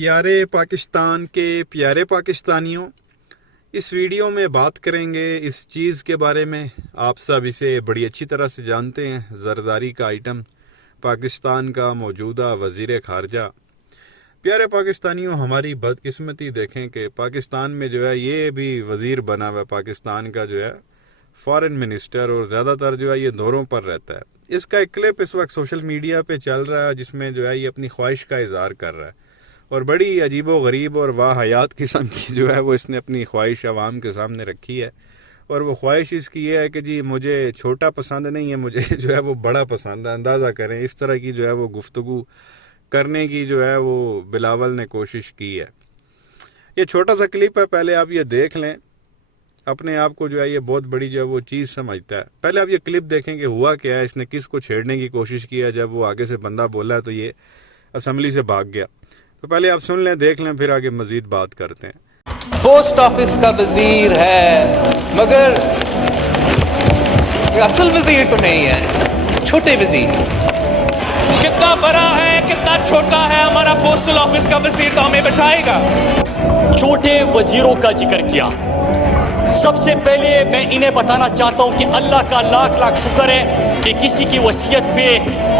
پیارے پاکستان کے پیارے پاکستانیوں، اس ویڈیو میں بات کریں گے اس چیز کے بارے میں. آپ سب اسے بڑی اچھی طرح سے جانتے ہیں. زرداری کا آئٹم، پاکستان کا موجودہ وزیر خارجہ. پیارے پاکستانیوں، ہماری بدقسمتی دیکھیں کہ پاکستان میں جو ہے یہ بھی وزیر بنا ہوا ہے، پاکستان کا جو ہے فارن منسٹر، اور زیادہ تر جو ہے یہ دوروں پر رہتا ہے. اس کا ایک کلپ اس وقت سوشل میڈیا پہ چل رہا ہے جس میں جو ہے یہ اپنی خواہش کا اظہار کر رہا ہے، اور بڑی عجیب و غریب اور واحیات قسم کی جو ہے وہ اس نے اپنی خواہش عوام کے سامنے رکھی ہے. اور وہ خواہش اس کی یہ ہے کہ جی مجھے چھوٹا پسند نہیں ہے، مجھے جو ہے وہ بڑا پسند ہے. اندازہ کریں اس طرح کی جو ہے وہ گفتگو کرنے کی جو ہے وہ بلاول نے کوشش کی ہے. یہ چھوٹا سا کلپ ہے، پہلے آپ یہ دیکھ لیں. اپنے آپ کو جو ہے یہ بہت بڑی جو ہے وہ چیز سمجھتا ہے. پہلے آپ یہ کلپ دیکھیں کہ ہوا کیا ہے، اس نے کس کو چھیڑنے کی کوشش کی ہے. جب وہ آگے سے بندہ بولا ہے تو یہ اسمبلی سے بھاگ گیا. تو پہلے آپ سن لیں، دیکھ لیں، پھر آگے مزید بات کرتے ہیں. پوسٹ آفس کا وزیر ہے مگر اصل وزیر تو نہیں ہے، چھوٹے وزیر. کتنا بڑا ہے کتنا چھوٹا ہے ہمارا پوسٹل آفس کا وزیر تو ہمیں بٹھائے گا. چھوٹے وزیروں کا ذکر کیا. سب سے پہلے میں انہیں بتانا چاہتا ہوں کہ اللہ کا لاکھ لاکھ شکر ہے کہ کسی کی وصیت پہ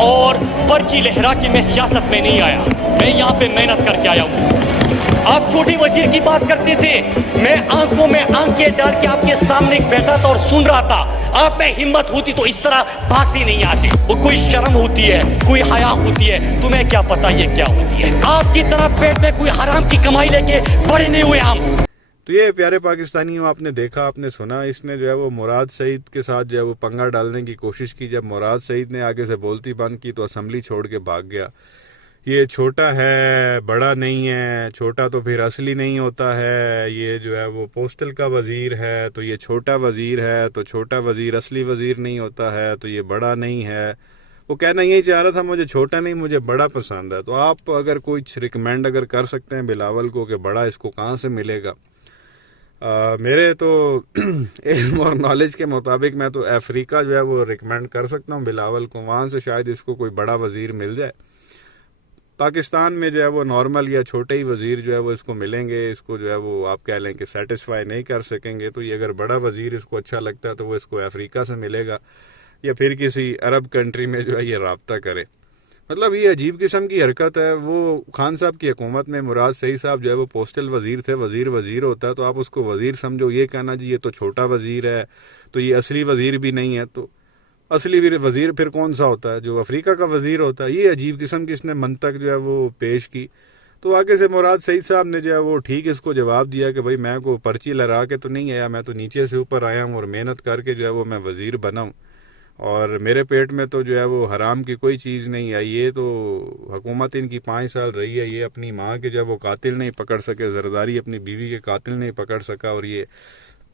اور پرچی لہرا کے میں سیاست میں نہیں آیا. میں یہاں پہ محنت کر کے آیا ہوں. آپ چھوٹے وزیر کی بات کرتے تھے، میں آنکھوں میں آنکھیں ڈال کے آپ کے سامنے بیٹھا تھا اور سن رہا تھا. آپ میں ہمت ہوتی تو اس طرح بھاگتی نہیں یہاں سے. وہ کوئی شرم ہوتی ہے، کوئی حیا ہوتی ہے، تمہیں کیا پتا یہ کیا ہوتی ہے. آپ کی طرح پیٹ میں کوئی حرام کی کمائی لے کے بڑے نہیں ہوئے ہم. تو یہ پیارے پاکستانیوں، آپ نے دیکھا، آپ نے سنا. اس نے جو ہے وہ مراد سعید کے ساتھ جو ہے وہ پنگا ڈالنے کی کوشش کی. جب مراد سعید نے آگے سے بولتی بند کی تو اسمبلی چھوڑ کے بھاگ گیا. یہ چھوٹا ہے، بڑا نہیں ہے. چھوٹا تو پھر اصلی نہیں ہوتا ہے. یہ جو ہے وہ پوسٹل کا وزیر ہے تو یہ چھوٹا وزیر ہے، تو چھوٹا وزیر اصلی وزیر نہیں ہوتا ہے تو یہ بڑا نہیں ہے. وہ کہنا یہی چاہ رہا تھا مجھے چھوٹا نہیں، مجھے بڑا پسند ہے. تو آپ اگر کوئی ریکمینڈ اگر کر سکتے ہیں بلاول کو کہ بڑا اس کو کہاں سے ملے گا. میرے تو علم اور نالج کے مطابق میں تو افریقہ جو ہے وہ ریکمینڈ کر سکتا ہوں بلاول کو. وہاں سے شاید اس کو کوئی بڑا وزیر مل جائے. پاکستان میں جو ہے وہ نارمل یا چھوٹے ہی وزیر جو ہے وہ اس کو ملیں گے. اس کو جو ہے وہ آپ کہہ لیں کہ سیٹسفائی نہیں کر سکیں گے. تو یہ اگر بڑا وزیر اس کو اچھا لگتا ہے تو وہ اس کو افریقہ سے ملے گا یا پھر کسی عرب کنٹری میں جو ہے یہ رابطہ کرے. مطلب یہ عجیب قسم کی حرکت ہے. وہ خان صاحب کی حکومت میں مراد سعید صاحب جو ہے وہ پوسٹل وزیر تھے. وزیر ہوتا ہے تو آپ اس کو وزیر سمجھو. یہ کہنا جی یہ تو چھوٹا وزیر ہے تو یہ اصلی وزیر بھی نہیں ہے. تو اصلی وزیر پھر کون سا ہوتا ہے؟ جو افریقہ کا وزیر ہوتا ہے. یہ عجیب قسم کی اس نے منطق جو ہے وہ پیش کی. تو آگے سے مراد سعید صاحب نے جو ہے وہ ٹھیک اس کو جواب دیا کہ بھائی میں کو پرچی لہرا کے تو نہیں آیا، میں تو نیچے سے اوپر آیا ہوں اور محنت کر کے جو ہے وہ میں وزیر بنا ہوں، اور میرے پیٹ میں تو جو ہے وہ حرام کی کوئی چیز نہیں آئی. یہ تو حکومت ان کی 5 سال رہی ہے. یہ اپنی ماں کے جب وہ قاتل نہیں پکڑ سکے، زرداری اپنی بیوی کے قاتل نہیں پکڑ سکا، اور یہ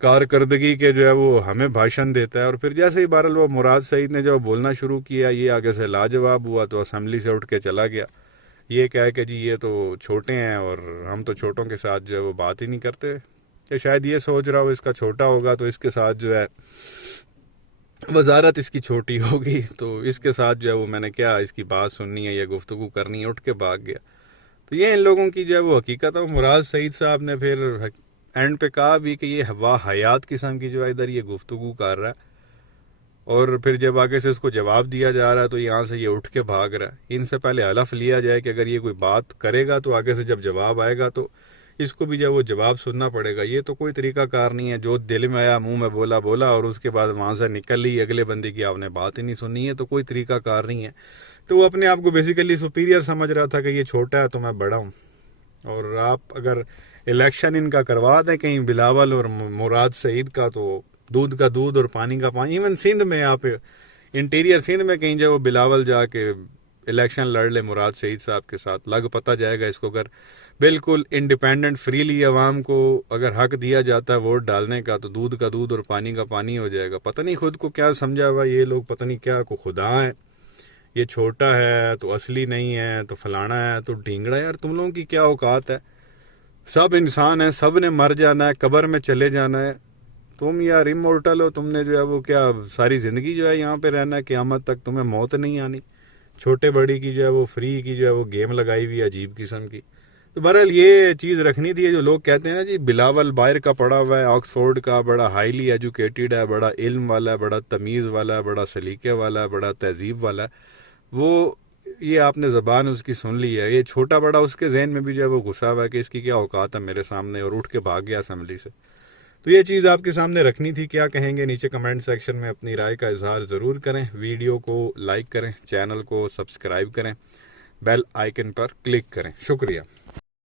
کارکردگی کے جو ہے وہ ہمیں بھاشن دیتا ہے. اور پھر جیسے ہی بہرحال وہ مراد سعید نے جو بولنا شروع کیا، یہ آگے سے لاجواب ہوا تو اسمبلی سے اٹھ کے چلا گیا. یہ کہہ کہ جی یہ تو چھوٹے ہیں اور ہم تو چھوٹوں کے ساتھ جو ہے وہ بات ہی نہیں کرتے. کہ شاید یہ سوچ رہا ہو اس کا چھوٹا ہوگا تو اس کے ساتھ جو ہے وزارت اس کی چھوٹی ہوگی، تو اس کے ساتھ جو ہے وہ میں نے کیا اس کی بات سننی ہے یا گفتگو کرنی ہے. اٹھ کے بھاگ گیا. تو یہ ان لوگوں کی جو ہے وہ حقیقت ہے. مراد سعید صاحب نے پھر اینڈ پہ کہا بھی کہ یہ واحیات قسم کی جو ہے ادھر یہ گفتگو کر رہا ہے. اور پھر جب آگے سے اس کو جواب دیا جا رہا ہے تو یہاں سے یہ اٹھ کے بھاگ رہا ہے. ان سے پہلے حلف لیا جائے کہ اگر یہ کوئی بات کرے گا تو آگے سے جب جواب آئے گا تو اس کو بھی جو وہ جواب سننا پڑے گا. یہ تو کوئی طریقہ کار نہیں ہے. جو دل میں آیا منہ میں بولا اور اس کے بعد وہاں سے نکل لی اگلے بندے کی آپ نے بات ہی نہیں سننی ہے. تو کوئی طریقہ کار نہیں ہے. تو وہ اپنے آپ کو بیسیکلی سپیریئر سمجھ رہا تھا کہ یہ چھوٹا ہے تو میں بڑا ہوں. اور آپ اگر الیکشن ان کا کروا دیں کہیں بلاول اور مراد سعید کا، تو دودھ کا دودھ اور پانی کا پانی. ایون سندھ میں آپ انٹیریئر سندھ میں کہیں جو وہ بلاول جا کے الیکشن لڑ لے مراد سعید صاحب کے ساتھ، لگ پتہ جائے گا اس کو. اگر بالکل انڈیپینڈنٹ فریلی عوام کو اگر حق دیا جاتا ہے ووٹ ڈالنے کا تو دودھ کا دودھ اور پانی کا پانی ہو جائے گا. پتہ نہیں خود کو کیا سمجھا ہوا یہ لوگ، پتہ نہیں کیا کو خدا ہے. یہ چھوٹا ہے تو اصلی نہیں ہے تو فلانا ہے تو ڈھینگڑا. یار تم لوگوں کی کیا اوقات ہے؟ سب انسان ہیں، سب نے مر جانا ہے، قبر میں چلے جانا ہے. تم یار امورٹل ہو. تم نے جو ہے وہ کیا ساری زندگی جو ہے یہاں پہ رہنا ہے، قیامت تک تمہیں موت نہیں آنی. چھوٹے بڑی کی جو ہے وہ فری کی جو ہے وہ گیم لگائی ہوئی عجیب قسم کی. تو بہرحال یہ چیز رکھنی تھی. جو لوگ کہتے ہیں نا جی بلاول باہر کا پڑھا ہوا ہے, آکسفورڈ کا, بڑا ہائیلی ایجوکیٹڈ ہے, بڑا علم والا ہے, بڑا تمیز والا ہے, بڑا سلیقے والا ہے, بڑا تہذیب والا ہے, وہ یہ آپ نے زبان اس کی سن لی ہے. یہ چھوٹا بڑا اس کے ذہن میں بھی جو ہے وہ غصہ ہوا ہے کہ اس کی کیا اوقات ہے میرے سامنے, اور اٹھ کے بھاگ گیا اسمبلی سے. تو یہ چیز آپ کے سامنے رکھنی تھی. کیا کہیں گے نیچے کمنٹ سیکشن میں اپنی رائے کا اظہار ضرور کریں. ویڈیو کو لائک کریں, چینل کو سبسکرائب کریں, بیل آئیکن پر کلک کریں. شکریہ.